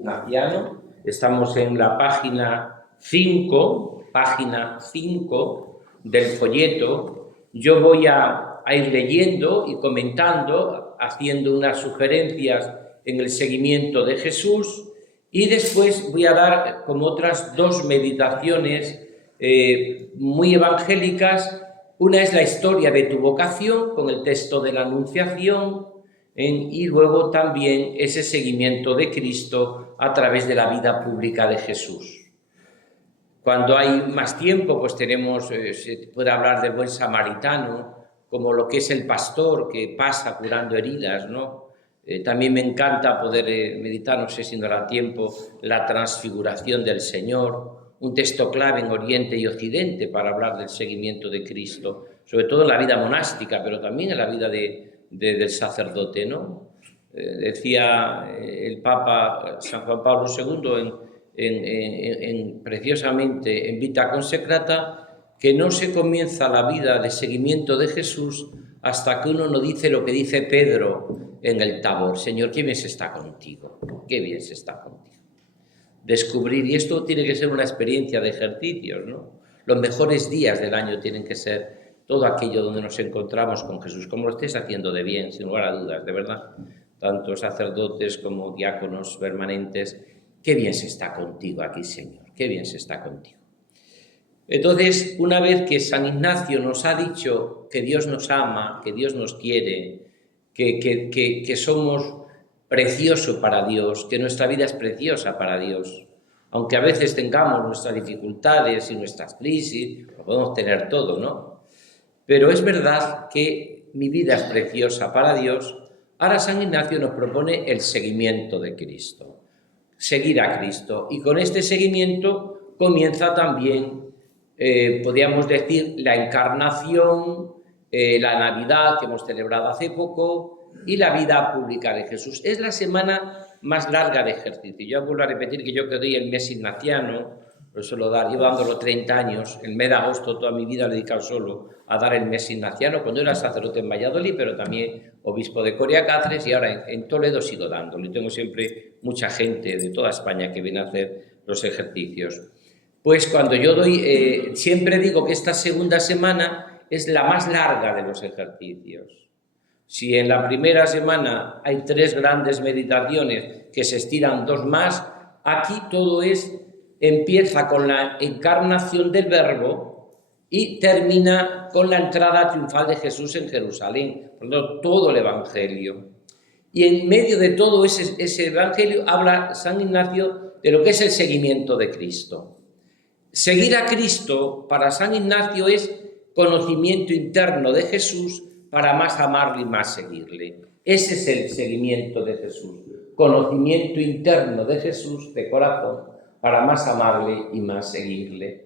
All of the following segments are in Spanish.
ignaciano. Estamos en la página 5 del folleto. Yo voy a ir leyendo y comentando, haciendo unas sugerencias en el seguimiento de Jesús, y después voy a dar como otras dos meditaciones muy evangélicas. Una es la historia de tu vocación, con el texto de la Anunciación, y luego también ese seguimiento de Cristo a través de la vida pública de Jesús. Cuando hay más tiempo, pues se puede hablar del buen samaritano, como lo que es el pastor que pasa curando heridas, ¿no? También me encanta poder meditar, no sé si no da tiempo, la transfiguración del Señor, un texto clave en Oriente y Occidente para hablar del seguimiento de Cristo, sobre todo en la vida monástica, pero también en la vida del sacerdote, ¿no? Decía el Papa San Juan Pablo II preciosamente en Vita Consecrata, que no se comienza la vida de seguimiento de Jesús hasta que uno no dice lo que dice Pedro en el Tabor: Señor, qué bien se está contigo, qué bien se está contigo. Descubrir, y esto tiene que ser una experiencia de ejercicios, ¿no? Los mejores días del año tienen que ser todo aquello donde nos encontramos con Jesús, como lo estés haciendo de bien, sin lugar a dudas, de verdad. Tanto sacerdotes como diáconos permanentes, qué bien se está contigo aquí, Señor, qué bien se está contigo. Entonces, una vez que San Ignacio nos ha dicho que Dios nos ama, que Dios nos quiere, que somos preciosos para Dios, que nuestra vida es preciosa para Dios, aunque a veces tengamos nuestras dificultades y nuestras crisis, lo podemos tener todo, ¿no? Pero es verdad que mi vida es preciosa para Dios. Ahora San Ignacio nos propone el seguimiento de Cristo, seguir a Cristo, y con este seguimiento comienza también, podríamos decir, la encarnación, la Navidad que hemos celebrado hace poco y la vida pública de Jesús. Es la semana más larga de ejercicio. Yo vuelvo a repetir que yo que doy el mes ignaciano, lo suelo dar, llevo dándolo 30 años, el mes de agosto toda mi vida lo he dedicado solo a dar el mes ignaciano, cuando era sacerdote en Valladolid, pero también obispo de Coria Cáceres, y ahora en Toledo sigo dándolo. Y tengo siempre mucha gente de toda España que viene a hacer los ejercicios. Pues cuando yo doy, siempre digo que esta segunda semana es la más larga de los ejercicios. Si en la primera semana hay 3 grandes meditaciones que se estiran 2 más, aquí todo empieza con la encarnación del Verbo y termina con la entrada triunfal de Jesús en Jerusalén. Por lo tanto, todo el Evangelio. Y en medio de todo ese Evangelio habla San Ignacio de lo que es el seguimiento de Cristo. Seguir a Cristo para San Ignacio es conocimiento interno de Jesús para más amarle y más seguirle. Ese es el seguimiento de Jesús, conocimiento interno de Jesús de corazón para más amarle y más seguirle.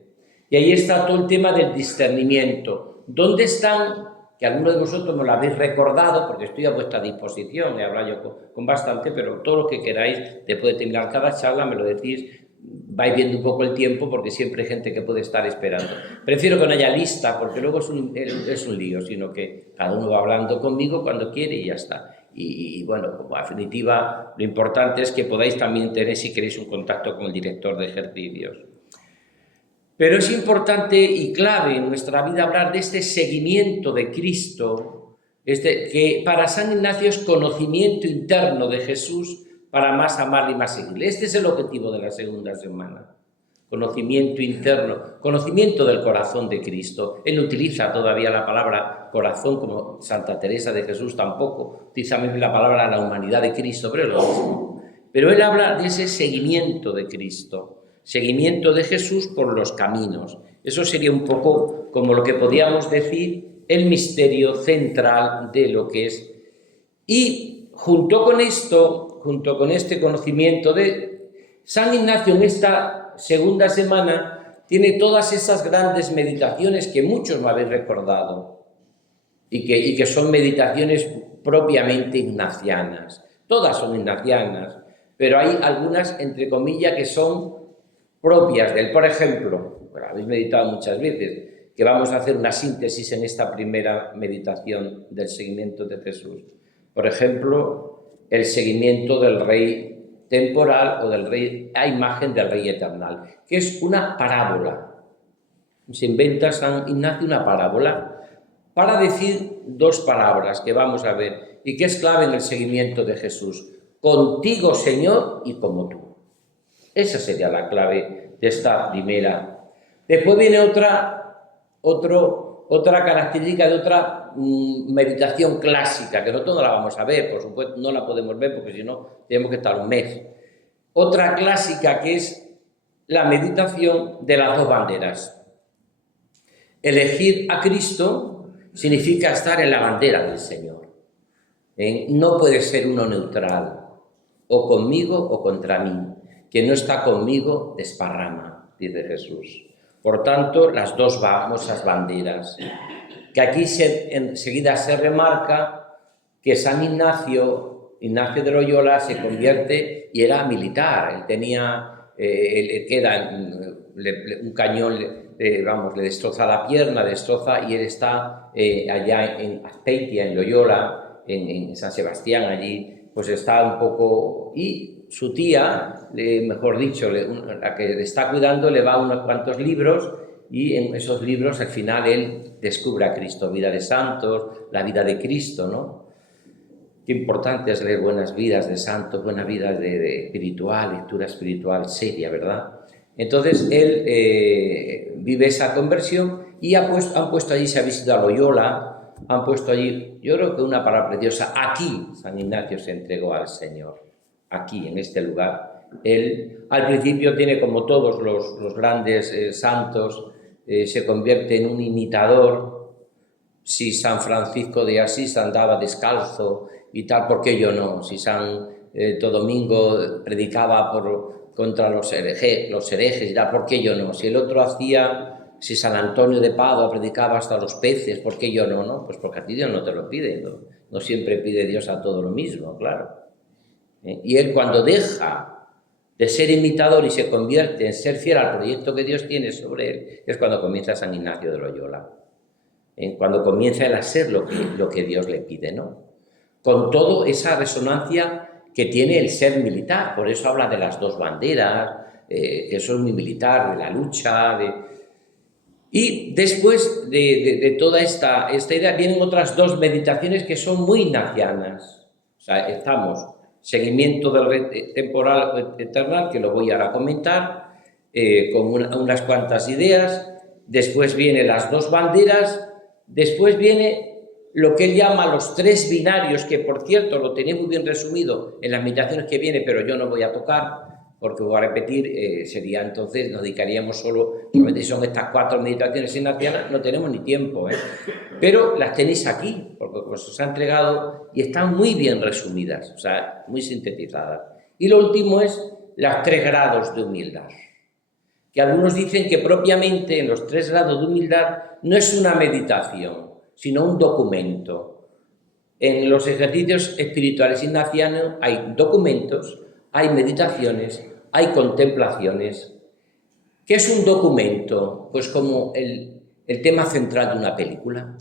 Y ahí está todo el tema del discernimiento. ¿Dónde están? Que algunos de vosotros me lo habéis recordado, porque estoy a vuestra disposición, he hablado yo con bastante, pero todo lo que queráis, después de terminar cada charla, me lo decís. Vais viendo un poco el tiempo, porque siempre hay gente que puede estar esperando. Prefiero que no haya lista, porque luego es un lío, sino que cada uno va hablando conmigo cuando quiere y ya está. Y bueno, como definitiva, lo importante es que podáis también tener, si queréis, un contacto con el director de ejercicios. Pero es importante y clave en nuestra vida hablar de este seguimiento de Cristo, que para San Ignacio es conocimiento interno de Jesús para más amarle y más seguirle. Este es el objetivo de la segunda semana. Conocimiento interno, conocimiento del corazón de Cristo. Él utiliza todavía la palabra corazón, como Santa Teresa de Jesús tampoco. Utiliza mismo la palabra la humanidad de Cristo, pero es lo mismo. Pero él habla de ese seguimiento de Cristo, seguimiento de Jesús por los caminos. Eso sería un poco como lo que podríamos decir el misterio central de lo que es. Y junto con esto, junto con este conocimiento de San Ignacio, en esta segunda semana tiene todas esas grandes meditaciones que muchos me habéis recordado y que son meditaciones propiamente ignacianas. Todas son ignacianas, pero hay algunas, entre comillas, que son propias de él. Por ejemplo, bueno, habéis meditado muchas veces, que vamos a hacer una síntesis en esta primera meditación del seguimiento de Jesús. Por ejemplo, el seguimiento del rey temporal o del rey, a imagen del rey eternal, que es una parábola. Se inventa San Ignacio una parábola para decir dos palabras que vamos a ver y que es clave en el seguimiento de Jesús. Contigo, Señor, y como tú. Esa sería la clave de esta primera. Después viene otra característica de otra meditación clásica, que nosotros no la vamos a ver, por supuesto, no la podemos ver porque si no tenemos que estar un mes. Otra clásica que es la meditación de las dos banderas. Elegir a Cristo significa estar en la bandera del Señor. No puede ser uno neutral, o conmigo o contra mí. Quien no está conmigo desparrama, dice Jesús. Por tanto, las dos famosas banderas. Que aquí enseguida se remarca que San Ignacio de Loyola se convierte y era militar. Él tenía, un cañón, le destroza la pierna, y él está allá en Azpeitia, en Loyola, en San Sebastián, allí, pues está un poco... Y su tía, mejor dicho, la que le está cuidando, le va unos cuantos libros y en esos libros al final él descubre a Cristo, vida de santos, la vida de Cristo, ¿no? Qué importante es leer buenas vidas de santos, buenas vidas de espiritual, lectura espiritual seria, ¿verdad? Entonces él vive esa conversión y han puesto allí, se ha visitado a Loyola, han puesto allí, yo creo que una palabra preciosa, aquí San Ignacio se entregó al Señor, aquí, en este lugar. Él al principio tiene, como todos los grandes santos, se convierte en un imitador. Si San Francisco de Asís andaba descalzo y tal, ¿por qué yo no? Si San Domingo predicaba contra los herejes y tal, ¿por qué yo no? Si el otro si San Antonio de Padua predicaba hasta los peces, ¿por qué yo no? ¿No? Pues porque a ti Dios no te lo pide, no siempre pide Dios a todo lo mismo, claro. Y él, cuando deja de ser imitador y se convierte en ser fiel al proyecto que Dios tiene sobre él, es cuando comienza San Ignacio de Loyola. Cuando comienza él a ser lo que Dios le pide, ¿no? Con toda esa resonancia que tiene el ser militar, por eso habla de las dos banderas, que eso es muy militar, de la lucha, Y después de toda esta idea vienen otras dos meditaciones que son muy ignacianas. O sea, estamos seguimiento del rey temporal eternal, que lo voy ahora a comentar, con unas cuantas ideas. Después vienen las dos banderas. Después viene lo que él llama los tres binarios, que por cierto lo tenía muy bien resumido en las meditaciones que viene, pero yo no voy a tocar, porque voy a repetir, sería entonces, nos dedicaríamos solamente si son estas 4 meditaciones ignacianas, no tenemos ni tiempo, pero las tenéis aquí, porque os ha entregado y están muy bien resumidas, o sea, muy sintetizadas. Y lo último es los 3 grados de humildad, que algunos dicen que propiamente en los 3 grados de humildad no es una meditación, sino un documento. En los ejercicios espirituales ignacianos hay documentos, hay meditaciones, hay contemplaciones. ¿Qué es un documento? Pues como el tema central de una película,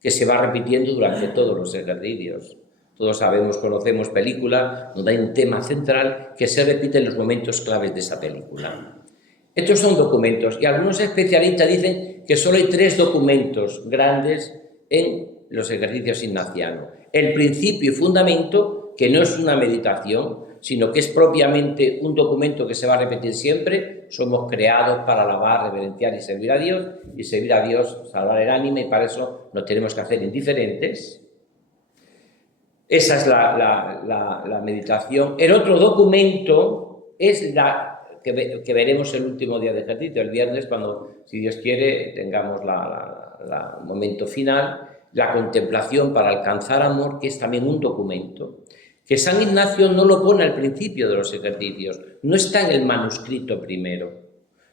que se va repitiendo durante todos los ejercicios. Todos sabemos, conocemos películas donde hay un tema central que se repite en los momentos claves de esa película. Estos son documentos, y algunos especialistas dicen que solo hay 3 documentos grandes en los ejercicios ignacianos. El principio y fundamento, que no es una meditación, sino que es propiamente un documento que se va a repetir siempre. Somos creados para alabar, reverenciar y servir a Dios, salvar el ánima, y para eso nos tenemos que hacer indiferentes. Esa es la meditación. El otro documento es que veremos el último día de ejercicio, el viernes, cuando, si Dios quiere, tengamos el momento final, la contemplación para alcanzar amor, que es también un documento, que San Ignacio no lo pone al principio de los ejercicios, no está en el manuscrito primero,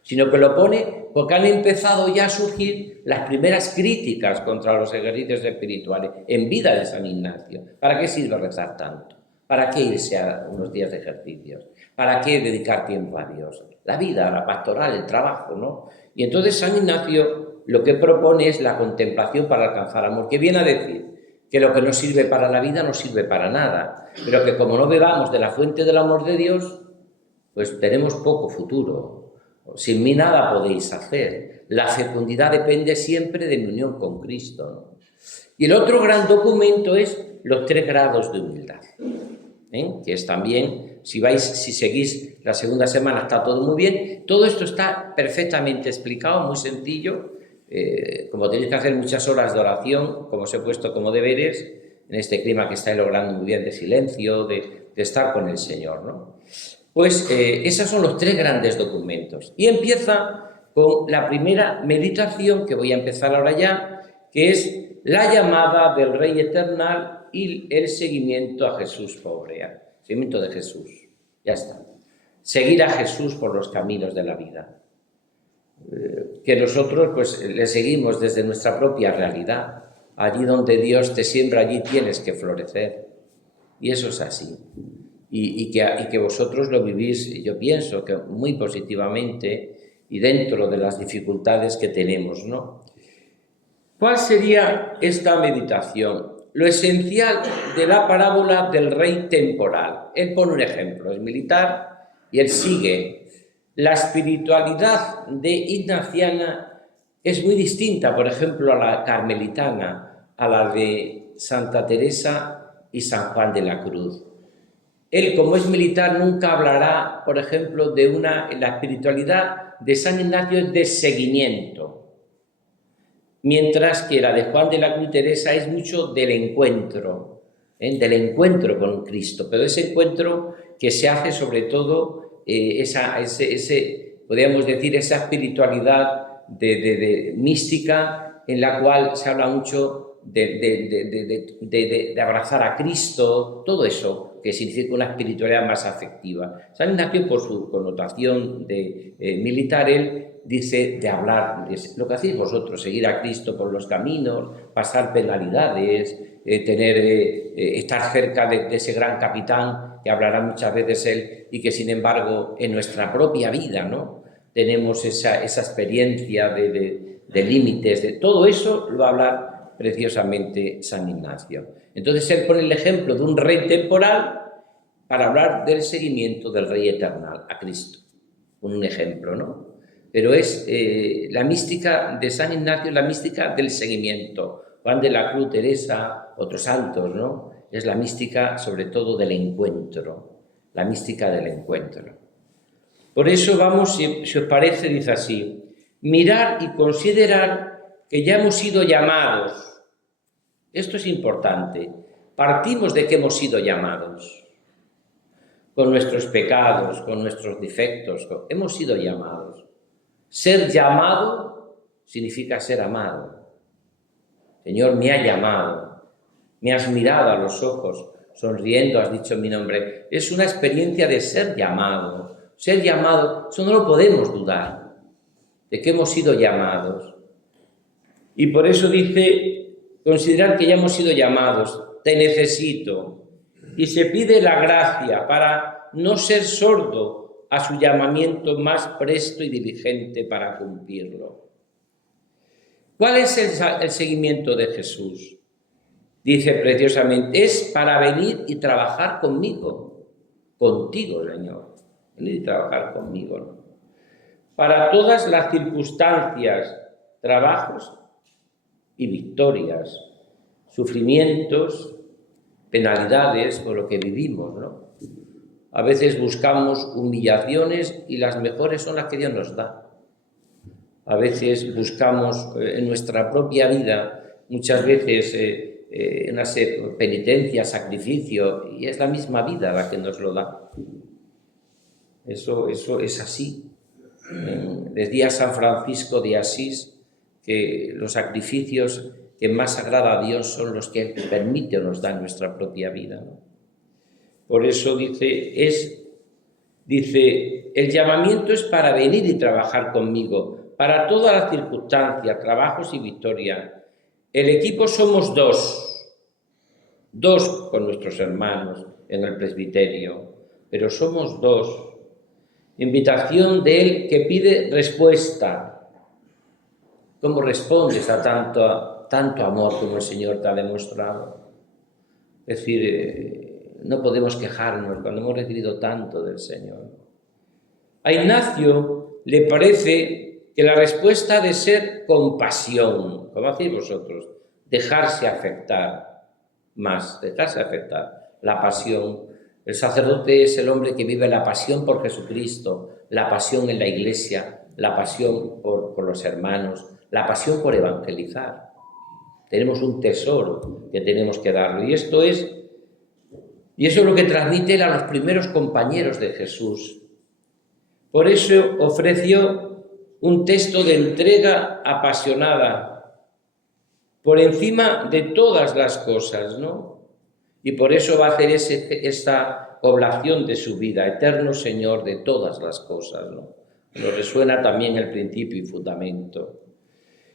sino que lo pone porque han empezado ya a surgir las primeras críticas contra los ejercicios espirituales en vida de San Ignacio. ¿Para qué sirve rezar tanto? ¿Para qué irse a unos días de ejercicios? ¿Para qué dedicar tiempo a Dios? La vida, la pastoral, el trabajo, ¿no? Y entonces San Ignacio lo que propone es la contemplación para alcanzar amor, que viene a decir que lo que no sirve para la vida no sirve para nada, pero que como no bebamos de la fuente del amor de Dios, pues tenemos poco futuro. Sin mí nada podéis hacer. La fecundidad depende siempre de mi unión con Cristo, ¿no? Y el otro gran documento es los 3 grados de humildad, que es también, si seguís la segunda semana, está todo muy bien. Todo esto está perfectamente explicado, muy sencillo. Como tenéis que hacer muchas horas de oración, como os he puesto como deberes, en este clima que estáis logrando muy bien de silencio, de estar con el Señor, ¿no? Pues esos son los 3 grandes documentos. Y empieza con la primera meditación, que voy a empezar ahora ya, que es la llamada del Rey Eternal y el seguimiento a Jesús por obrar. Seguimiento de Jesús. Ya está. Seguir a Jesús por los caminos de la vida. Que nosotros pues le seguimos desde nuestra propia realidad. Allí donde Dios te siembra, allí tienes que florecer. Y eso es así. Y que vosotros lo vivís, yo pienso, que muy positivamente y dentro de las dificultades que tenemos, ¿no? ¿Cuál sería esta meditación? Lo esencial de la parábola del rey temporal. Él pone un ejemplo, es militar y él sigue. La espiritualidad de ignaciana es muy distinta, por ejemplo, a la carmelitana, a la de Santa Teresa y San Juan de la Cruz. Él, como es militar, nunca hablará, por ejemplo, la espiritualidad de San Ignacio es de seguimiento, mientras que la de Juan de la Cruz y Teresa es mucho del encuentro con Cristo, pero ese encuentro que se hace sobre todo, podríamos decir, esa espiritualidad mística en la cual se habla mucho de abrazar a Cristo, todo eso que significa una espiritualidad más afectiva. San Ignacio, por su connotación de militar, él dice de hablar, lo que hacéis vosotros, seguir a Cristo por los caminos, pasar penalidades, estar cerca de ese gran capitán que hablará muchas veces él y que sin embargo en nuestra propia vida, ¿no?, tenemos esa experiencia de límites, de todo eso lo va a hablar preciosamente San Ignacio. Entonces él pone el ejemplo de un rey temporal para hablar del seguimiento del Rey Eternal, a Cristo. Un ejemplo, ¿no? Pero es la mística de San Ignacio, la mística del seguimiento. Juan de la Cruz, Teresa, otros santos, ¿no? Es la mística sobre todo del encuentro, la mística del encuentro. Por eso vamos, si os parece, dice así: mirar y considerar que ya hemos sido llamados. Esto es importante. Partimos de que hemos sido llamados. Con nuestros pecados, con nuestros defectos, hemos sido llamados. Ser llamado significa ser amado. Señor, me ha llamado, me has mirado a los ojos, sonriendo has dicho mi nombre. Es una experiencia de ser llamado. Ser llamado, eso no lo podemos dudar, de que hemos sido llamados. Y por eso dice, considerar que ya hemos sido llamados, te necesito. Y se pide la gracia para no ser sordo a su llamamiento, más presto y diligente para cumplirlo. ¿Cuál es el seguimiento de Jesús? Dice preciosamente, es para venir y trabajar conmigo, contigo, Señor. Venir y trabajar conmigo, ¿no? Para todas las circunstancias, trabajos y victorias, sufrimientos, penalidades por lo que vivimos, ¿no? A veces buscamos humillaciones y las mejores son las que Dios nos da. A veces buscamos en nuestra propia vida, muchas veces una penitencia, sacrificio, y es la misma vida la que nos lo da. Eso es así. Decía San Francisco de Asís que los sacrificios que más agrada a Dios son los que permite o nos da en nuestra propia vida, ¿no? Por eso dice, el llamamiento es para venir y trabajar conmigo, para todas las circunstancias, trabajos y victoria. El equipo somos dos con nuestros hermanos en el presbiterio, pero somos dos. Invitación de él que pide respuesta. ¿Cómo respondes a tanto amor como el Señor te ha demostrado? Es decir, no podemos quejarnos cuando hemos recibido tanto del Señor. A Ignacio le parece que la respuesta ha de ser compasión, como hacéis vosotros, dejarse afectar más, dejarse afectar, la pasión. El sacerdote es el hombre que vive la pasión por Jesucristo, la pasión en la Iglesia, la pasión por los hermanos, la pasión por evangelizar. Tenemos un tesoro que tenemos que darlo. Y eso es lo que transmite él a los primeros compañeros de Jesús. Por eso ofreció un texto de entrega apasionada, por encima de todas las cosas, ¿no? Y por eso va a hacer esta oblación de su vida, eterno Señor de todas las cosas, ¿no? Nos resuena también el principio y fundamento.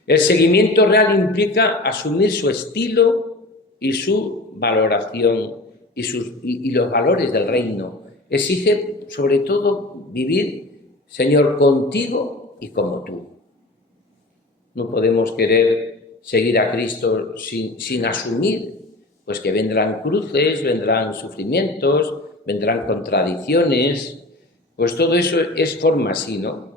El seguimiento real implica asumir su estilo y su valoración y los valores del reino. Exige, sobre todo, vivir, Señor, contigo y como tú. No podemos querer seguir a Cristo sin asumir, pues que vendrán cruces, vendrán sufrimientos, vendrán contradicciones, pues todo eso es forma así, ¿no?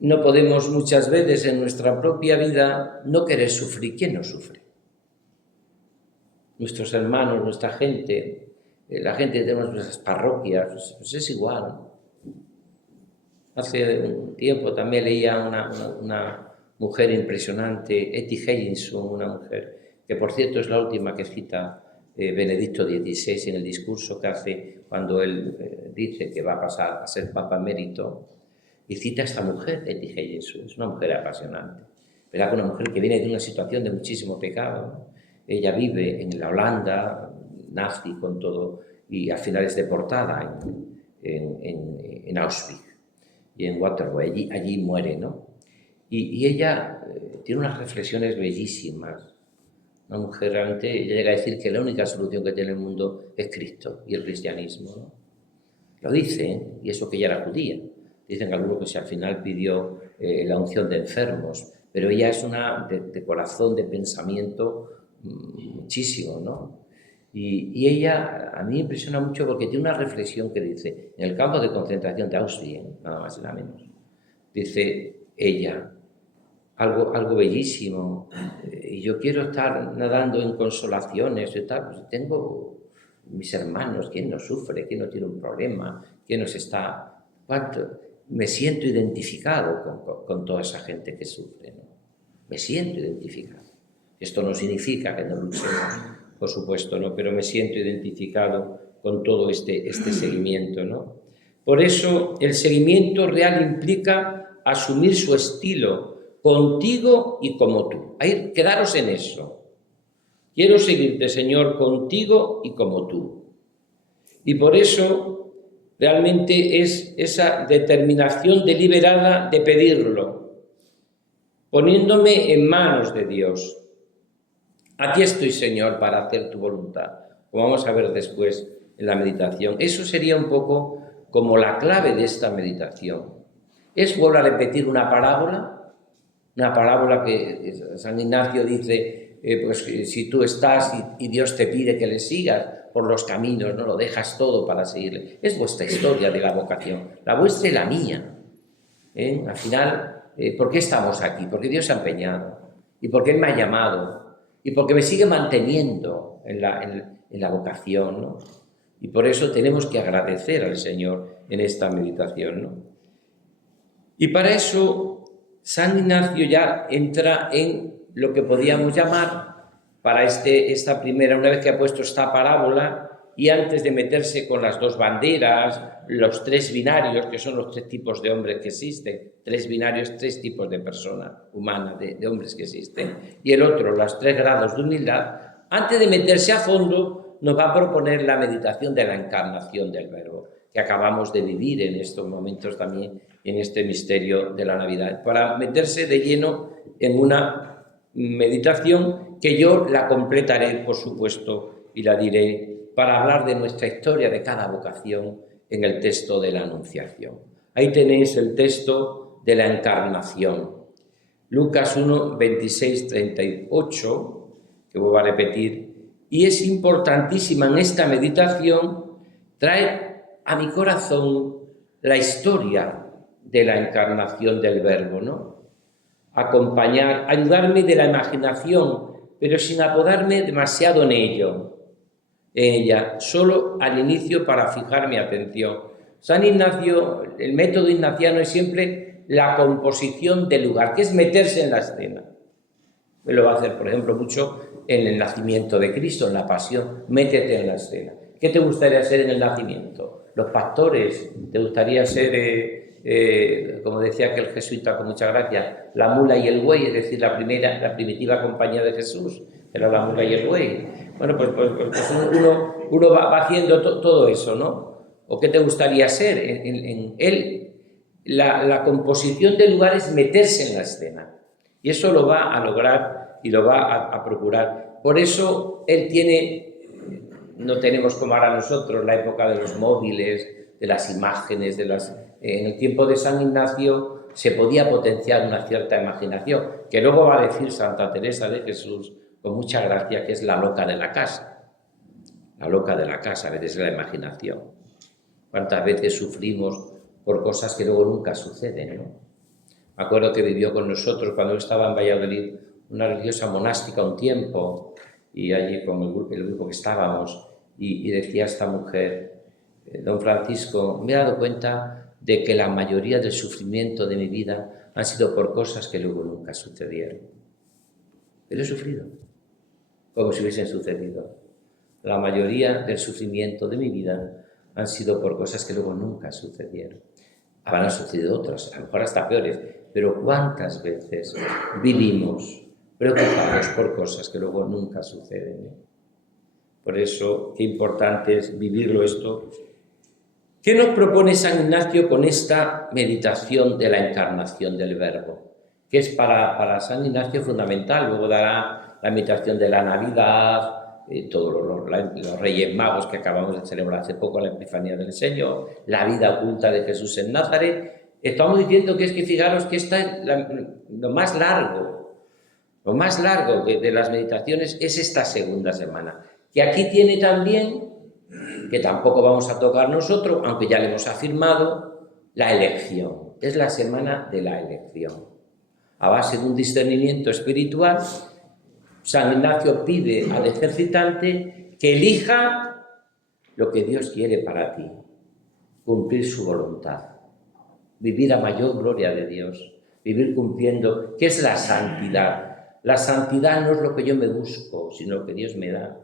No podemos muchas veces en nuestra propia vida no querer sufrir. ¿Quién no sufre? Nuestros hermanos, nuestra gente, la gente que tenemos nuestras parroquias, pues es igual. Hace un tiempo también leía una mujer impresionante, Etty Higginson, una mujer que por cierto es la última que cita Benedicto XVI en el discurso que hace cuando él dice que va a pasar a ser Papa Emérito, y cita a esta mujer, Etty Higginson. Es una mujer apasionante, ¿verdad? Una mujer que viene de una situación de muchísimo pecado, ¿no? Ella vive en la Holanda, nazi con todo, y al final es deportada en Auschwitz y en Waterloo, allí muere, ¿no? Y ella tiene unas reflexiones bellísimas. Una mujer realmente llega a decir que la única solución que tiene el mundo es Cristo y el cristianismo, ¿no? Lo dice, ¿eh? Y eso que ella era judía. Dicen algunos que si al final pidió la unción de enfermos, pero ella es una de corazón, de pensamiento, muchísimo, ¿no? Y ella a mí me impresiona mucho porque tiene una reflexión que dice, en el campo de concentración de Auschwitz, nada más y nada menos, dice ella, algo bellísimo, y yo quiero estar nadando en consolaciones y tal, pues tengo mis hermanos, ¿quién no sufre? ¿Quién no tiene un problema? ¿Quién nos está...? ¿Cuánto? Me siento identificado con toda esa gente que sufre, ¿no? Me siento identificado. Esto no significa que no luchemos, por supuesto, ¿no? Pero me siento identificado con todo este seguimiento, ¿no? Por eso el seguimiento real implica asumir su estilo, contigo y como tú. Quedaros en eso. Quiero seguirte, Señor, contigo y como tú. Y por eso realmente es esa determinación deliberada de pedirlo, poniéndome en manos de Dios. Aquí estoy, Señor, para hacer tu voluntad, como vamos a ver después en la meditación. Eso sería un poco como la clave de esta meditación. Vuelvo a repetir una parábola que San Ignacio dice, pues si tú estás y Dios te pide que le sigas por los caminos, no lo dejas todo para seguirle. Es vuestra historia de la vocación, la vuestra y la mía. Al final, ¿por qué estamos aquí? Porque Dios se ha empeñado y porque Él me ha llamado y porque me sigue manteniendo en la vocación, ¿no? Y por eso tenemos que agradecer al Señor en esta meditación, ¿no? Y para eso San Ignacio ya entra en lo que podríamos llamar, para esta primera, una vez que ha puesto esta parábola, y antes de meterse con las dos banderas, los tres binarios, que son los tres tipos de hombres que existen, tres binarios, tres tipos de persona humana, de hombres que existen, y el otro, los 3 grados de humildad, antes de meterse a fondo, nos va a proponer la meditación de la encarnación del Verbo, que acabamos de vivir en estos momentos también, en este misterio de la Navidad, para meterse de lleno en una meditación que yo la completaré, por supuesto, y la diré para hablar de nuestra historia de cada vocación en el texto de la Anunciación. Ahí tenéis el texto de la Encarnación. Lucas 1, 26, 38, que que vuelvo a repetir, y es importantísima en esta meditación traer a mi corazón la historia de la encarnación del Verbo, ¿no? Acompañar, ayudarme de la imaginación, pero sin apodarme demasiado en ella, solo al inicio para fijar mi atención. San Ignacio, el método ignaciano es siempre la composición del lugar, que es meterse en la escena. Lo va a hacer, por ejemplo, mucho en el nacimiento de Cristo, en la pasión. Métete en la escena. ¿Qué te gustaría ser en el nacimiento? Los pastores. ¿Te gustaría ser, como decía aquel jesuita con mucha gracia, la mula y el buey? Es decir, la primitiva compañía de Jesús, era la mula y el buey. Bueno, pues uno va haciendo todo eso, ¿no? ¿O qué te gustaría ser? En él, la composición del lugar es meterse en la escena. Y eso lo va a lograr y lo va a procurar. Por eso él no tenemos como ahora nosotros la época de los móviles, de las imágenes, en el tiempo de San Ignacio se podía potenciar una cierta imaginación, que luego va a decir Santa Teresa de Jesús con mucha gracia, que es la loca de la casa. La loca de la casa, a veces es la imaginación. ¿Cuántas veces sufrimos por cosas que luego nunca suceden, ¿no? Me acuerdo que vivió con nosotros cuando estaba en Valladolid una religiosa monástica un tiempo, y allí con el grupo que estábamos, y decía esta mujer, don Francisco, me he dado cuenta de que la mayoría del sufrimiento de mi vida han sido por cosas que luego nunca sucedieron. Pero he sufrido, como si hubiesen sucedido. La mayoría del sufrimiento de mi vida han sido por cosas que luego nunca sucedieron. Habrán sucedido otras, a lo mejor hasta peores, pero ¿cuántas veces vivimos preocupados por cosas que luego nunca suceden? Por eso, qué importante es vivirlo esto. ¿Qué nos propone San Ignacio con esta meditación de la encarnación del Verbo? Que es para San Ignacio fundamental. Luego dará la meditación de la Navidad, todos los Reyes Magos que acabamos de celebrar hace poco, la Epifanía del Señor, la vida oculta de Jesús en Nazaret. Estamos diciendo que fijaros que esta es lo más largo de las meditaciones es esta segunda semana, que aquí tiene también, que tampoco vamos a tocar nosotros, aunque ya le hemos afirmado, la elección. Es la semana de la elección. A base de un discernimiento espiritual, San Ignacio pide al ejercitante que elija lo que Dios quiere para ti, cumplir su voluntad, vivir a mayor gloria de Dios, vivir cumpliendo, ¿qué es la santidad? La santidad no es lo que yo me busco, sino lo que Dios me da.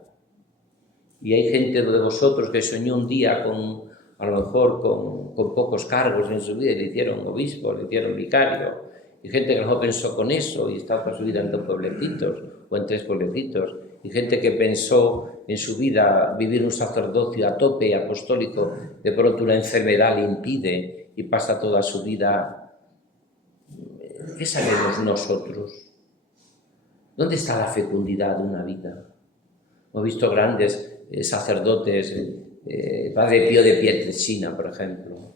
Y hay gente de vosotros que soñó un día a lo mejor con pocos cargos en su vida, y le hicieron obispo, le hicieron vicario, y gente que a lo mejor pensó con eso y está toda su vida en 2 pueblecitos o en 3 pueblecitos, y gente que pensó en su vida vivir un sacerdocio a tope apostólico, de pronto una enfermedad le impide y pasa toda su vida. ¿Qué sabemos nosotros? ¿Dónde está la fecundidad de una vida? Hemos visto grandes sacerdotes, Padre Pío de Pietrelcina, por ejemplo.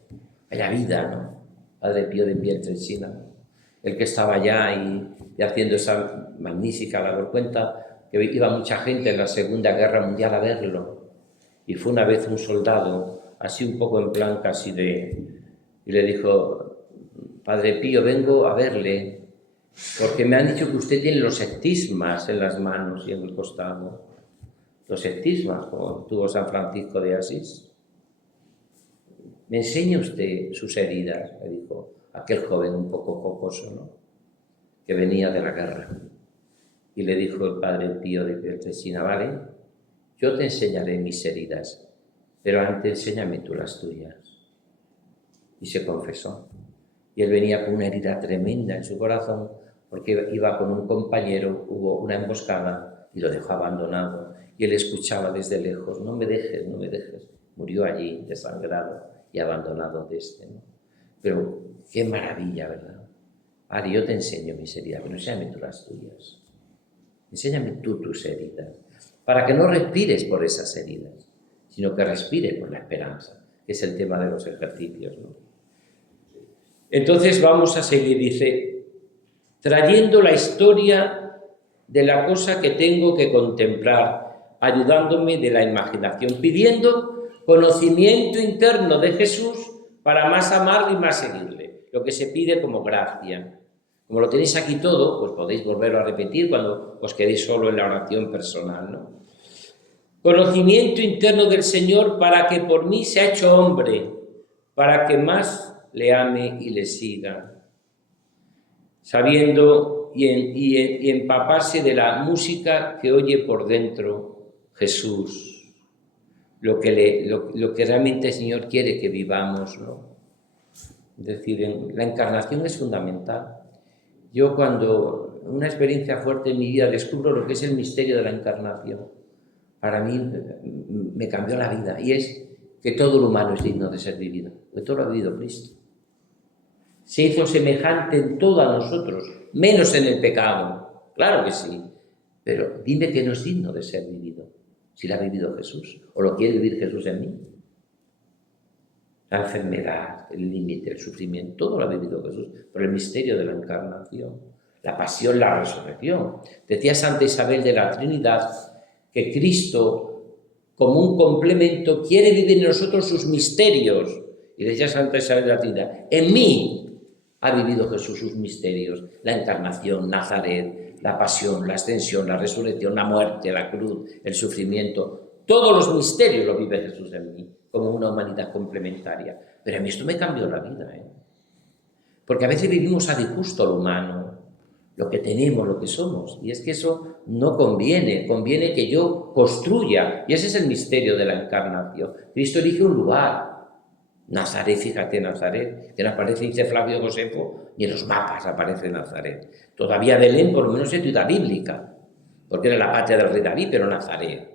Vaya vida, ¿no? Padre Pío de Pietrelcina, el que estaba allá y haciendo esa magnífica labor. Cuenta que iba mucha gente en la Segunda Guerra Mundial a verlo, y fue una vez un soldado, así un poco en plan casi y le dijo: Padre Pío, vengo a verle, porque me han dicho que usted tiene los septismas en las manos y en el costado. Los septismas, como tuvo San Francisco de Asís. ¿Me enseña usted sus heridas?, le dijo aquel joven un poco jocoso, ¿no?, que venía de la guerra. Y le dijo el Padre Pío de Pietrelcina: vale, yo te enseñaré mis heridas, pero antes enséñame tú las tuyas. Y se confesó. Y él venía con una herida tremenda en su corazón, porque iba con un compañero, hubo una emboscada y lo dejó abandonado. Y él escuchaba desde lejos: no me dejes, no me dejes. Murió allí, desangrado y abandonado de ¿no? Pero qué maravilla, ¿verdad? Vale, yo te enseño mis heridas, pero enséñame tú las tuyas. Enséñame tú tus heridas, para que no respires por esas heridas, sino que respire por la esperanza, que es el tema de los ejercicios, ¿no? Entonces vamos a seguir, dice, trayendo la historia de la cosa que tengo que contemplar, ayudándome de la imaginación, pidiendo conocimiento interno de Jesús para más amarle y más seguirle, lo que se pide como gracia. Como lo tenéis aquí todo, pues podéis volverlo a repetir cuando os quedéis solo en la oración personal, ¿no? Conocimiento interno del Señor para que por mí se ha hecho hombre, para que más le ame y le siga. Sabiendo y empaparse de la música que oye por dentro Jesús, lo que realmente el Señor quiere que vivamos, ¿no? Es decir, la encarnación es fundamental. Yo cuando, una experiencia fuerte en mi vida, descubro lo que es el misterio de la encarnación, para mí me cambió la vida, y es que todo lo humano es digno de ser vivido, porque todo lo ha vivido Cristo. Se hizo semejante en todo a nosotros, menos en el pecado, claro que sí, pero dime que no es digno de ser vivido, si lo ha vivido Jesús, o lo quiere vivir Jesús en mí. La enfermedad, el límite, el sufrimiento, todo lo ha vivido Jesús por el misterio de la encarnación, la pasión, la resurrección. Decía Santa Isabel de la Trinidad que Cristo, como un complemento, quiere vivir en nosotros sus misterios. Y decía Santa Isabel de la Trinidad, en mí ha vivido Jesús sus misterios, la encarnación, Nazaret, la pasión, la ascensión, la resurrección, la muerte, la cruz, el sufrimiento. Todos los misterios los vive Jesús en mí, como una humanidad complementaria. Pero a mí esto me cambió la vida, porque a veces vivimos a disgusto lo humano, lo que tenemos, lo que somos, y es que eso no conviene, conviene que yo construya, y ese es el misterio de la encarnación. Cristo elige un lugar, Nazaret, fíjate, Nazaret, que no aparece, dice Flavio Josefo, ni en los mapas aparece Nazaret. Todavía Belén, por lo menos, es ciudad bíblica, porque era la patria del rey David, pero Nazaret.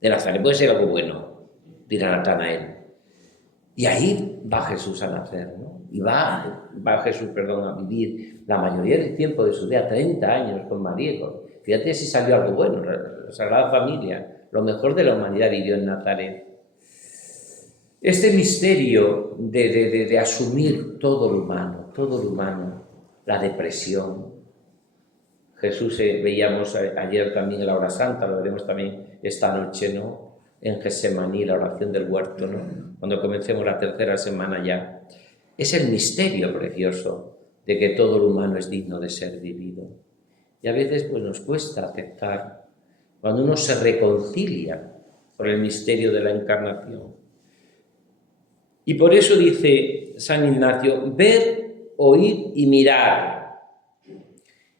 De Nazaret puede ser algo bueno, dirá Natanael. Y ahí va Jesús a nacer, ¿no? Y va Jesús, a vivir la mayoría del tiempo de su vida, 30 años con María. Fíjate si salió algo bueno, la Sagrada Familia, lo mejor de la humanidad vivió en Nazaret. Este misterio de asumir todo lo humano, la depresión. Jesús, veíamos ayer también en la hora santa, lo veremos también esta noche, ¿no? En Getsemaní, la oración del huerto, ¿no? Cuando comencemos la tercera semana ya. Es el misterio precioso de que todo lo humano es digno de ser vivido. Y a veces pues nos cuesta aceptar cuando uno se reconcilia con el misterio de la encarnación. Y por eso dice San Ignacio, ver, oír y mirar.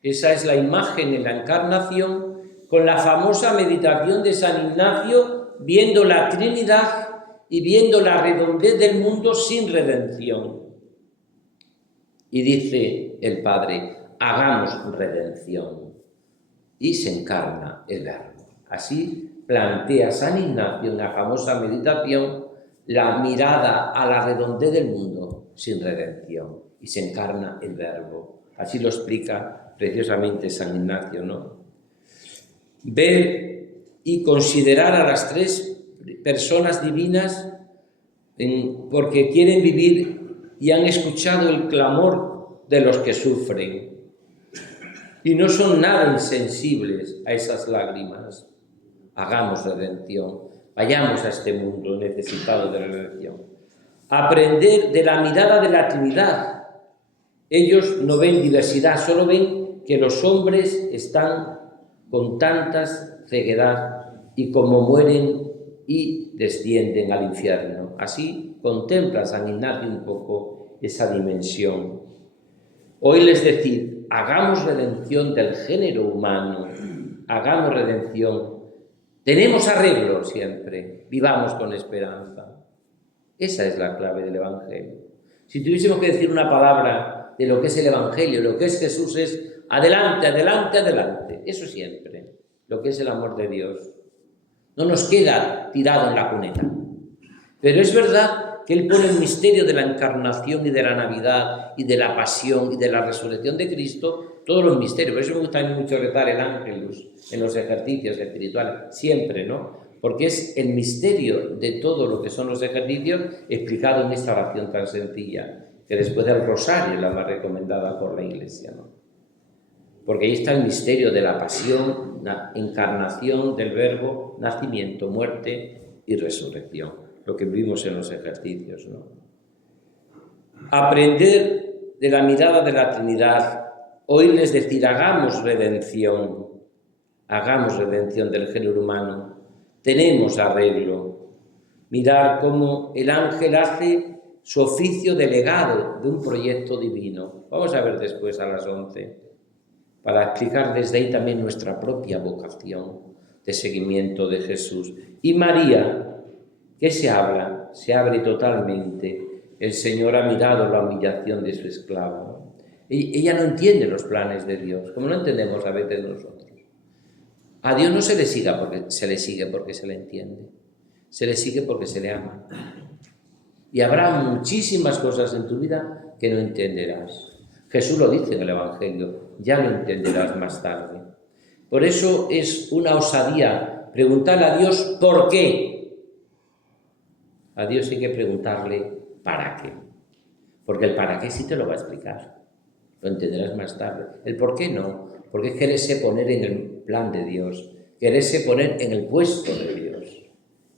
Esa es la imagen en la encarnación, con la famosa meditación de San Ignacio, viendo la Trinidad y viendo la redondez del mundo sin redención. Y dice el Padre, hagamos redención. Y se encarna el Verbo. Así plantea San Ignacio en la famosa meditación la mirada a la redondez del mundo sin redención. Y se encarna el Verbo. Así lo explica preciosamente San Ignacio, ¿no? Ver y considerar a las tres personas divinas porque quieren vivir y han escuchado el clamor de los que sufren y no son nada insensibles a esas lágrimas. Hagamos redención, vayamos a este mundo necesitado de redención. Aprender de la mirada de la Trinidad. Ellos no ven diversidad, solo ven que los hombres están con tantas ceguedad y como mueren y descienden al infierno. Así contempla San Ignacio un poco esa dimensión. Oírles decir, hagamos redención del género humano, hagamos redención. Tenemos arreglo siempre, vivamos con esperanza. Esa es la clave del Evangelio. Si tuviésemos que decir una palabra de lo que es el Evangelio, lo que es Jesús, es adelante, adelante, adelante. Eso siempre, lo que es el amor de Dios. No nos queda tirado en la cuneta. Pero es verdad que Él pone el misterio de la encarnación y de la Navidad y de la pasión y de la resurrección de Cristo, todos los misterios. Por eso me gusta a mí mucho rezar el Ángelus en los ejercicios espirituales, siempre, ¿no? Porque es el misterio de todo lo que son los ejercicios explicado en esta oración tan sencilla, que después del rosario es la más recomendada por la Iglesia, ¿no? porque ahí está el misterio de la pasión, la encarnación del verbo, nacimiento, muerte y resurrección, lo que vimos en los ejercicios, ¿no? Aprender de la mirada de la Trinidad, oírles decir, hagamos redención del género humano, tenemos arreglo. Mirar cómo el ángel hace su oficio delegado de un proyecto divino. Vamos a ver después a las 11, para explicar desde ahí también nuestra propia vocación de seguimiento de Jesús. Y María, ¿qué se habla? Se abre totalmente. El Señor ha mirado la humillación de su esclava. Ella no entiende los planes de Dios, como no entendemos a veces nosotros. A Dios no se le sigue porque se le entiende. Se le sigue porque se le ama. Y habrá muchísimas cosas en tu vida que no entenderás. Jesús lo dice en el Evangelio, ya lo entenderás más tarde. Por eso es una osadía preguntarle a Dios ¿por qué? A Dios hay que preguntarle ¿para qué? Porque el para qué sí te lo va a explicar. Lo entenderás más tarde. El por qué no, porque es quererse poner en el plan de Dios, quererse poner en el puesto de Dios.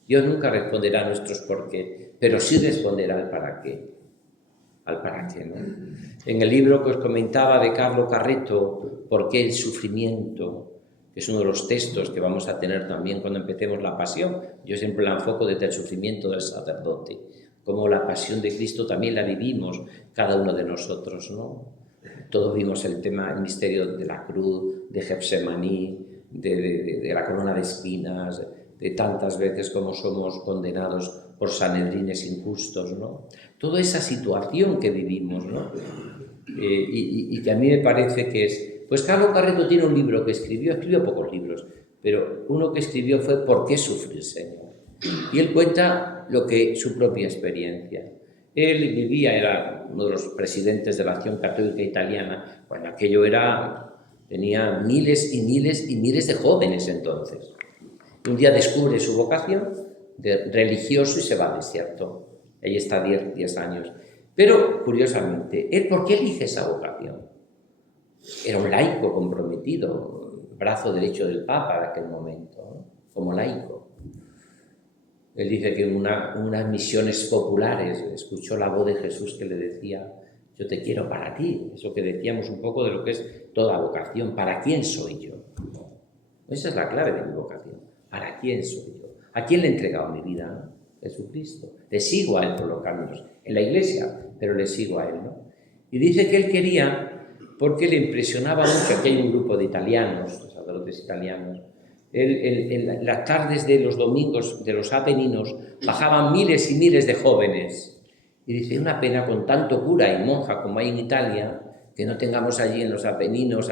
Dios nunca responderá a nuestros por qué, pero sí responderá al para qué. Al para qué, ¿no? En el libro que os comentaba de Carlo Carretto, ¿por qué el sufrimiento? Que es uno de los textos que vamos a tener también cuando empecemos la pasión. Yo siempre la enfoco desde el sufrimiento del sacerdote, como la pasión de Cristo también la vivimos cada uno de nosotros, ¿no? Todos vimos el misterio de la cruz, de Getsemaní, de la corona de espinas, de tantas veces como somos condenados por sanedrines injustos, ¿no? Toda esa situación que vivimos, ¿no? Y que a mí me parece que es... Pues Carlo Carretto tiene un libro que escribió pocos libros, pero uno que escribió fue ¿Por qué sufrir, Señor? Y él cuenta su propia experiencia. Él vivía, era uno de los presidentes de la Acción Católica Italiana, cuando aquello tenía miles y miles y miles de jóvenes entonces. Un día descubre su vocación de religioso y se va al desierto. Ahí está 10 años. Pero, curiosamente, ¿él por qué elige esa vocación? Era un laico comprometido, brazo derecho del Papa en aquel momento, ¿no? Como laico. Él dice que en unas misiones populares escuchó la voz de Jesús que le decía, yo te quiero para ti. Eso que decíamos un poco de lo que es toda vocación. ¿Para quién soy yo? Esa es la clave de mi vocación. ¿Para quién soy yo? ¿A quién le he entregado mi vida? Jesucristo. Le sigo a Él por los caminos. En la iglesia, pero le sigo a Él, ¿no? Y dice que él quería, porque le impresionaba mucho, aquí hay un grupo de italianos, los sacerdotes italianos, en las tardes de los domingos de los Apeninos bajaban miles y miles de jóvenes. Y dice, una pena con tanto cura y monja como hay en Italia, que no tengamos allí en los Apeninos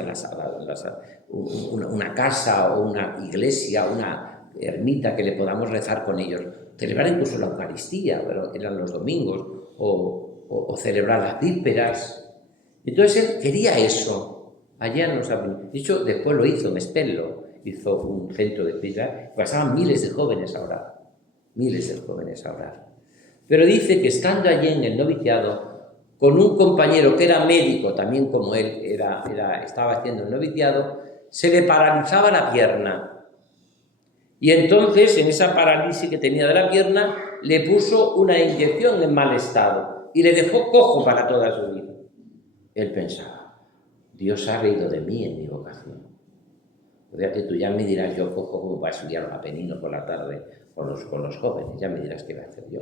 una casa o una iglesia, una ermita que le podamos rezar con ellos. Celebrar incluso la Eucaristía, pero eran los domingos, o celebrar las vísperas. Entonces él quería eso, allá en los Apeninos. De hecho, después lo hizo en Spello, hizo un centro de espiritualidad, pasaban miles de jóvenes a orar. Pero dice que estando allí en el noviciado, con un compañero que era médico, también como él estaba haciendo el noviciado, se le paralizaba la pierna. Y entonces, en esa parálisis que tenía de la pierna, le puso una inyección en mal estado y le dejó cojo para toda su vida. Él pensaba, Dios ha reído de mí en mi vocación. O sea, que tú ya me dirás, yo cojo como para estudiar los Apeninos por la tarde con los jóvenes, ya me dirás qué voy a hacer yo.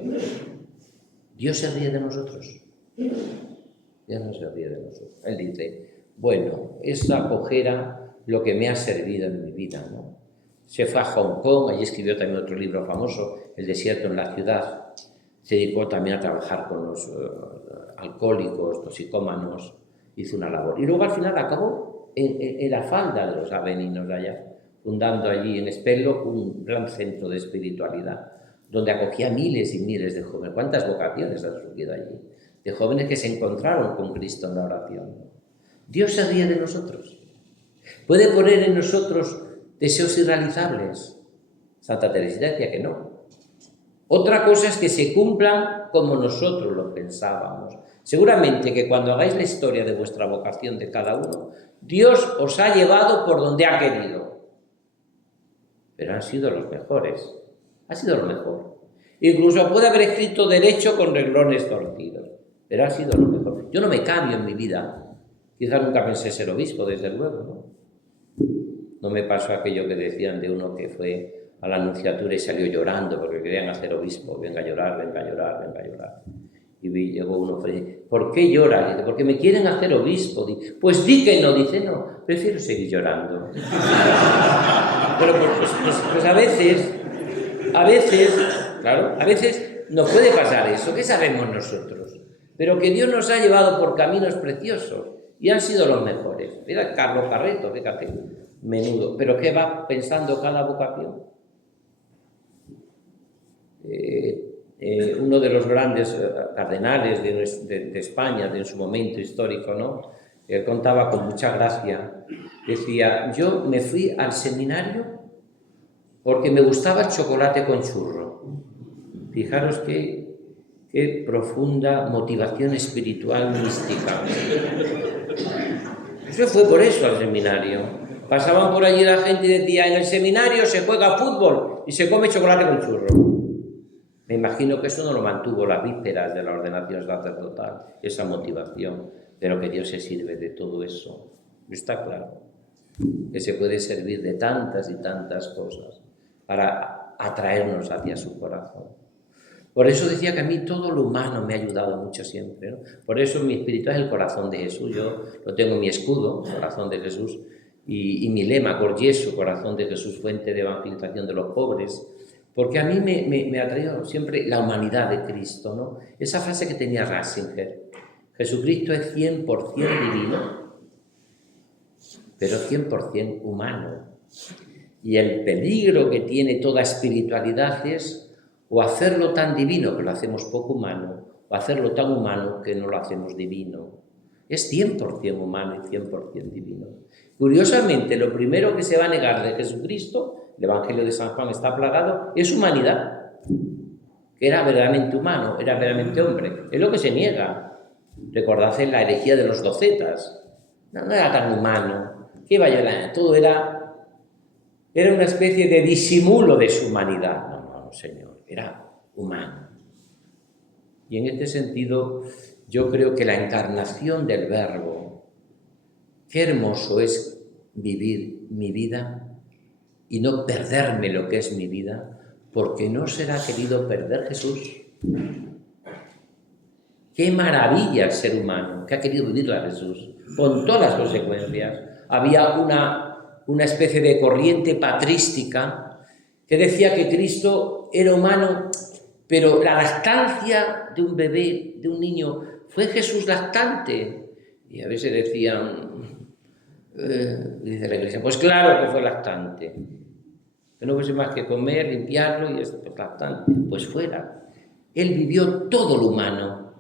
Dios se ríe de nosotros. Dios no se ríe de nosotros. Él dice, bueno, esa cojera lo que me ha servido en mi vida, ¿no? Se fue a Hong Kong, allí escribió también otro libro famoso, El desierto en la ciudad. Se dedicó también a trabajar con los alcohólicos, toxicómanos, hizo una labor. Y luego al final acabó en la falda de los Apeninos de allá, fundando allí en Spello un gran centro de espiritualidad, donde acogía miles y miles de jóvenes. ¿Cuántas vocaciones han surgido allí? De jóvenes que se encontraron con Cristo en la oración. Dios se ríe de nosotros. Puede poner en nosotros deseos irrealizables. Santa Teresita decía que no. Otra cosa es que se cumplan como nosotros lo pensábamos. Seguramente que cuando hagáis la historia de vuestra vocación de cada uno, Dios os ha llevado por donde ha querido. Pero han sido los mejores. Ha sido lo mejor. Incluso puede haber escrito derecho con renglones torcidos. Pero ha sido lo mejor. Yo no me cambio en mi vida. Quizás nunca pensé ser obispo, desde luego, ¿no? No me pasó aquello que decían de uno que fue a la Anunciatura y salió llorando porque querían hacer obispo. Venga a llorar, venga a llorar, venga a llorar. Y llegó uno y dice, ¿por qué lloras? Dice, porque me quieren hacer obispo. Dice, pues di que no. Dice, no, prefiero seguir llorando. Pero pues a veces, claro, a veces nos puede pasar eso. ¿Qué sabemos nosotros? Pero que Dios nos ha llevado por caminos preciosos y han sido los mejores. Mira Carlos Carreto, fíjate, menudo. Pero ¿qué va pensando cada vocación? Uno de los grandes cardenales de España, de en su momento histórico, ¿no? Él contaba con mucha gracia, decía, yo me fui al seminario porque me gustaba el chocolate con churro. Fijaros qué profunda motivación espiritual mística. Eso fue por eso al seminario. Pasaban por allí la gente y decía, en el seminario se juega fútbol y se come chocolate con churro. Me imagino que eso no lo mantuvo las vísperas de la ordenación sacerdotal, esa motivación, pero que Dios se sirve de todo eso. Está claro que se puede servir de tantas y tantas cosas para atraernos hacia su corazón. Por eso decía que a mí todo lo humano me ha ayudado mucho siempre, ¿no? Por eso mi espíritu es el corazón de Jesús. Yo lo tengo en mi escudo, corazón de Jesús, y mi lema, Cor Jesu, corazón de Jesús, fuente de evangelización de los pobres. Porque a mí me ha traído siempre la humanidad de Cristo, ¿no? Esa frase que tenía Ratzinger, Jesucristo es 100% divino, pero 100% humano. Y el peligro que tiene toda espiritualidad es o hacerlo tan divino que lo hacemos poco humano, o hacerlo tan humano que no lo hacemos divino. Es 100% humano y 100% divino. Curiosamente, lo primero que se va a negar de Jesucristo, el Evangelio de San Juan está plagado, es humanidad, que era verdaderamente humano, era verdaderamente hombre. Es lo que se niega. Recordad en la herejía de los docetas. No era tan humano. ¿Qué vaya? Todo era una especie de disimulo de su humanidad. No, Señor, era humano. Y en este sentido, yo creo que la encarnación del Verbo, qué hermoso es vivir mi vida y no perderme lo que es mi vida, porque no será querido perder Jesús. Qué maravilla el ser humano que ha querido vivir a Jesús, con todas las consecuencias. Había una especie de corriente patrística que decía que Cristo era humano, pero la lactancia de un bebé, de un niño, ¿fue Jesús lactante? Y a veces decían, dice la Iglesia, pues claro que fue lactante. Que no fuese más que comer, limpiarlo y esto, pues lactante. Pues fuera. Él vivió todo lo humano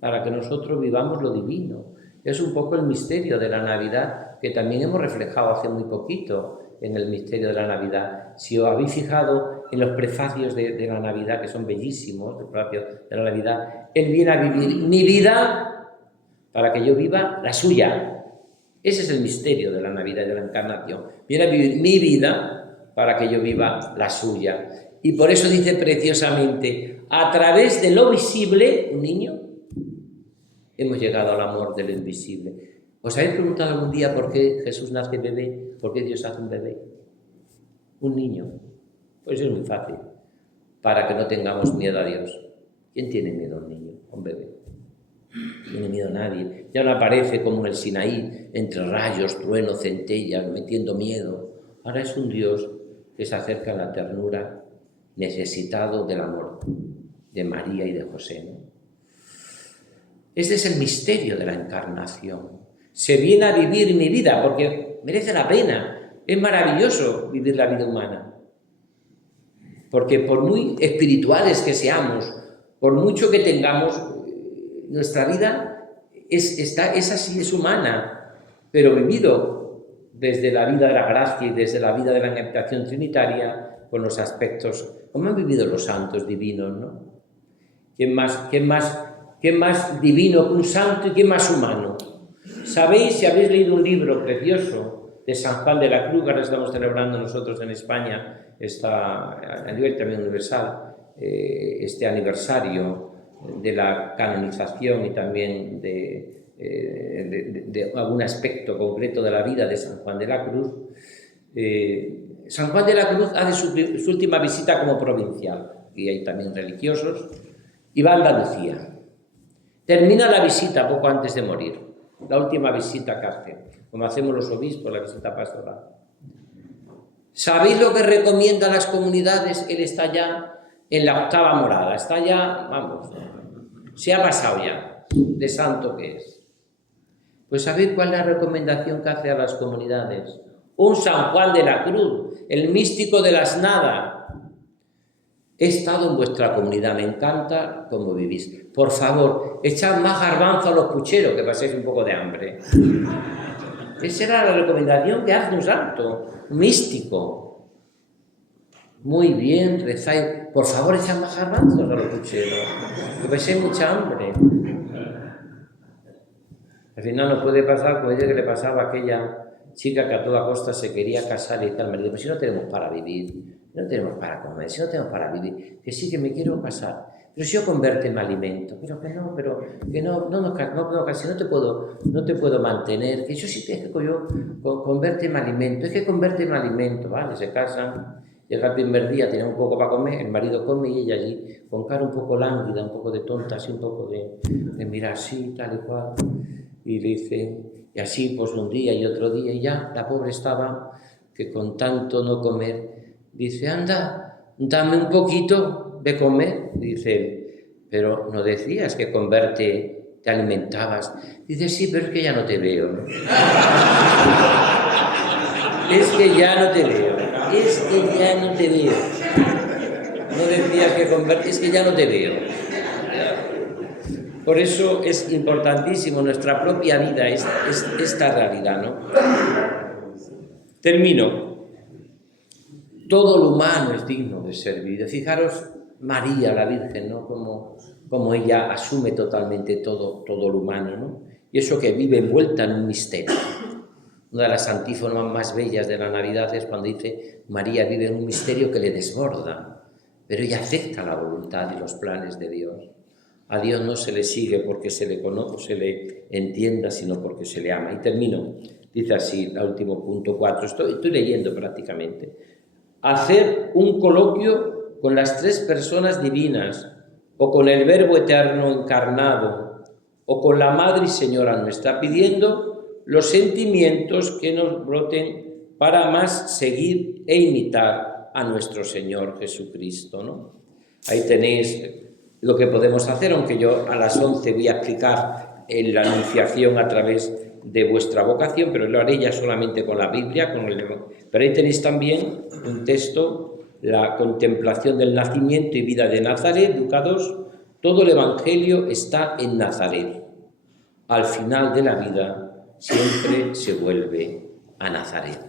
para que nosotros vivamos lo divino. Es un poco el misterio de la Navidad que también hemos reflejado hace muy poquito en el misterio de la Navidad. Si os habéis fijado en los prefacios de la Navidad, que son bellísimos, el prefacio de la Navidad, Él viene a vivir mi vida para que yo viva la suya. Ese es el misterio de la Navidad y de la Encarnación. Viene a vivir mi vida para que yo viva la suya. Y por eso dice preciosamente, a través de lo visible, un niño, hemos llegado al amor de lo invisible. ¿Os habéis preguntado algún día por qué Jesús nace bebé? ¿Por qué Dios hace un bebé? Un niño. Pues es muy fácil. Para que no tengamos miedo a Dios. ¿Quién tiene miedo a un niño? A un bebé. No tiene miedo a nadie. Ya no aparece como en el Sinaí, entre rayos, truenos, centellas, metiendo miedo. Ahora es un Dios que se acerca a la ternura, necesitado del amor de María y de José, ¿no? Este es el misterio de la encarnación. Se viene a vivir mi vida porque merece la pena. Es maravilloso vivir la vida humana. Porque por muy espirituales que seamos, por mucho que tengamos, nuestra vida es así, es humana, pero vivido desde la vida de la gracia y desde la vida de la meditación trinitaria, con los aspectos, como han vivido los santos divinos, ¿no? ¿Quién más divino que un santo y quién más humano? ¿Sabéis, si habéis leído un libro precioso de San Juan de la Cruz, que ahora estamos celebrando nosotros en España, está a nivel también universal, este aniversario de la canonización y también de algún aspecto concreto de la vida de San Juan de la Cruz? San Juan de la Cruz hace su última visita como provincial, y hay también religiosos, y va a Andalucía. Termina la visita poco antes de morir, la última visita que hace, como hacemos los obispos, la visita pastoral. ¿Sabéis lo que recomienda a las comunidades? Él está ya en la 8ª morada, está ya, vamos, se ha pasado ya de santo que es. Pues ¿sabéis cuál es la recomendación que hace a las comunidades? Un San Juan de la Cruz, el místico de las nadas. He estado en vuestra comunidad, me encanta cómo vivís. Por favor, echad más garbanzo a los pucheros, que paséis un poco de hambre. Esa era la recomendación que hace un santo, místico. Muy bien, rezáis. Por favor, echad más garbanzos a los pucheros, que paséis mucha hambre. Al final nos puede pasar como dice que le pasaba a aquella chica que a toda costa se quería casar y tal, marido, pues si no tenemos para vivir, no tenemos para comer, si no tenemos para vivir, que sí que me quiero casar, pero si yo convérteme alimento, pero que no podemos casar, no te puedo mantener, que yo sí te yo convérteme alimento, es que convérteme alimento, vale, se casan, llega el primer día, tiene un poco para comer, el marido come y ella allí, con cara un poco lánguida, un poco de tonta, así un poco de mirar así, tal y cual, y le dice, y así pues un día y otro día, y ya la pobre estaba, que con tanto no comer, dice, anda, dame un poquito de comer, dice él, pero no decías que con verte te alimentabas. Dice, sí, pero es que ya no te veo, ¿no? Es que ya no te veo, es que ya no te veo. No decías que con verte, es que ya no te veo. Por eso es importantísimo nuestra propia vida, esta realidad, ¿no? Termino. Todo lo humano es digno de ser vivido. Fijaros, María, la Virgen, ¿no? Como ella asume totalmente todo lo humano, ¿no? Y eso que vive envuelta en un misterio. Una de las antífonas más bellas de la Navidad es cuando dice María vive en un misterio que le desborda, pero ella acepta la voluntad y los planes de Dios. A Dios no se le sigue porque se le conoce o se le entienda, sino porque se le ama. Y termino, dice así, el último punto 4, estoy leyendo prácticamente. Hacer un coloquio con las 3 personas divinas, o con el Verbo eterno encarnado, o con la Madre y Señora nuestra, pidiendo los sentimientos que nos broten para más seguir e imitar a nuestro Señor Jesucristo, ¿no? Ahí tenéis lo que podemos hacer, aunque yo a las 11 voy a explicar en la anunciación a través de vuestra vocación, pero lo haré ya solamente con la Biblia, pero ahí tenéis también un texto, la contemplación del nacimiento y vida de Nazaret, Lucas 2, todo el Evangelio está en Nazaret. Al final de la vida siempre se vuelve a Nazaret.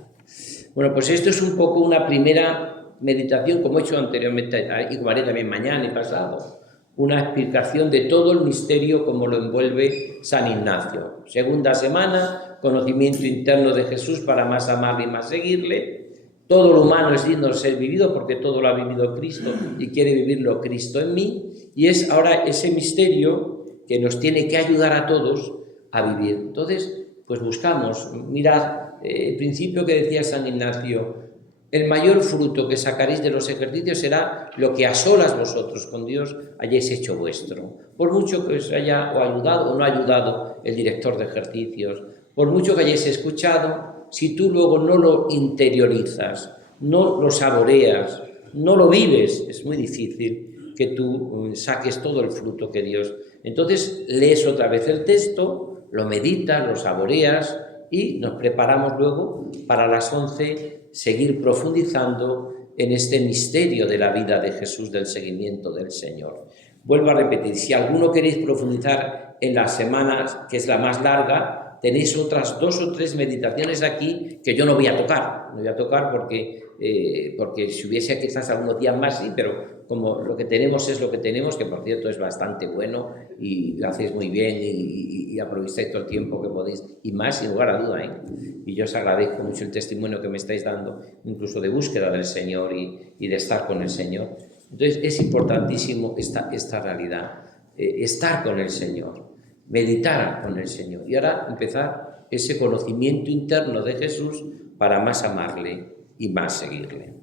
Bueno, pues esto es un poco una primera meditación, como he hecho anteriormente, y como haré también mañana y pasado, una explicación de todo el misterio como lo envuelve San Ignacio. Segunda semana, conocimiento interno de Jesús para más amarle y más seguirle. Todo lo humano es digno de ser vivido porque todo lo ha vivido Cristo y quiere vivirlo Cristo en mí. Y es ahora ese misterio que nos tiene que ayudar a todos a vivir. Entonces, pues buscamos, mirad, el principio que decía San Ignacio, el mayor fruto que sacaréis de los ejercicios será lo que a solas vosotros con Dios hayáis hecho vuestro. Por mucho que os haya o ayudado o no ayudado el director de ejercicios, por mucho que hayáis escuchado, si tú luego no lo interiorizas, no lo saboreas, no lo vives, es muy difícil que tú saques todo el fruto que Dios. Entonces lees otra vez el texto, lo meditas, lo saboreas y nos preparamos luego para las 11 seguir profundizando en este misterio de la vida de Jesús, del seguimiento del Señor. Vuelvo a repetir, si alguno queréis profundizar en las semanas, que es la más larga, tenéis otras 2 o 3 meditaciones aquí que yo no voy a tocar. No voy a tocar porque si hubiese quizás algunos días más, sí, pero como lo que tenemos es lo que tenemos, que por cierto es bastante bueno y lo hacéis muy bien y aprovecháis todo el tiempo que podéis, y más sin lugar a duda, ¿eh? Y yo os agradezco mucho el testimonio que me estáis dando, incluso de búsqueda del Señor y de estar con el Señor. Entonces es importantísimo esta realidad, estar con el Señor, meditar con el Señor y ahora empezar ese conocimiento interno de Jesús para más amarle y más seguirle.